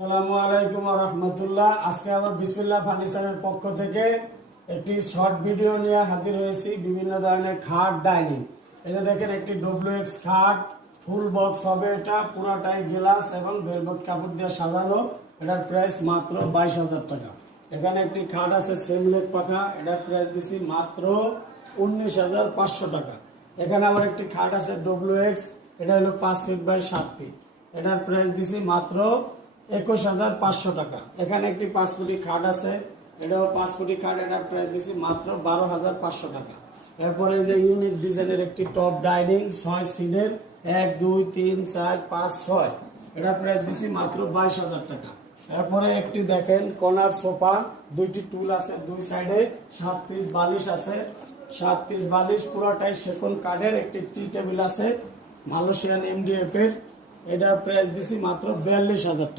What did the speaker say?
আসসালামু আলাইকুম ওয়া রাহমাতুল্লাহ। আজকে আবার বিসমিল্লাহ ফার্নিচারের পক্ষ থেকে একটি শর্ট ভিডিও নিয়ে হাজির হয়েছি। বিভিন্ন ধরনের খাট, ডাইনিং। এই যে দেখেন, একটি ডব্লিউএক্স খাট, ফুল বক্স হবে। এটা পুরোটাই গ্লাস এবং ভেলভেট কাপড় দিয়ে সাজানো। এটার প্রাইস মাত্র 22,000 টাকা। এখানে একটি খাট আছে সেমলেক পাখা, এটার প্রাইস দিছি মাত্র 19,500 টাকা। এখানে আবার একটি খাট আছে ডব্লিউএক্স, এটা হলো 5 ফিট বাই 7 ফিট, এটার প্রাইস দিছি মাত্র 21,500 টাকা। এখানে একটি 5 ফুটি খাট আছে, এটাও 5 ফুটি খাট, এটার প্রাইস দিছি মাত্র 12,500 টাকা। এরপরে যে ইউনিক ডিজাইনের একটি টপ ডাইনিং 6 সিটের, 1 2 3 4 5 6, এটার প্রাইস দিছি মাত্র 22,000 টাকা। এরপরে একটি দেখেন কর্নার সোফা, দুইটি টুল আছে দুই সাইডে, 7 পিস বালিশ আছে, 7 পিস বালিশ, পুরোটাই সেগুন কাঠের। একটি টি টেবিল আছে মালয়েশিয়ান এমডিএফ এর, এটার প্রাইস দিছি মাত্র 42,000 টাকা।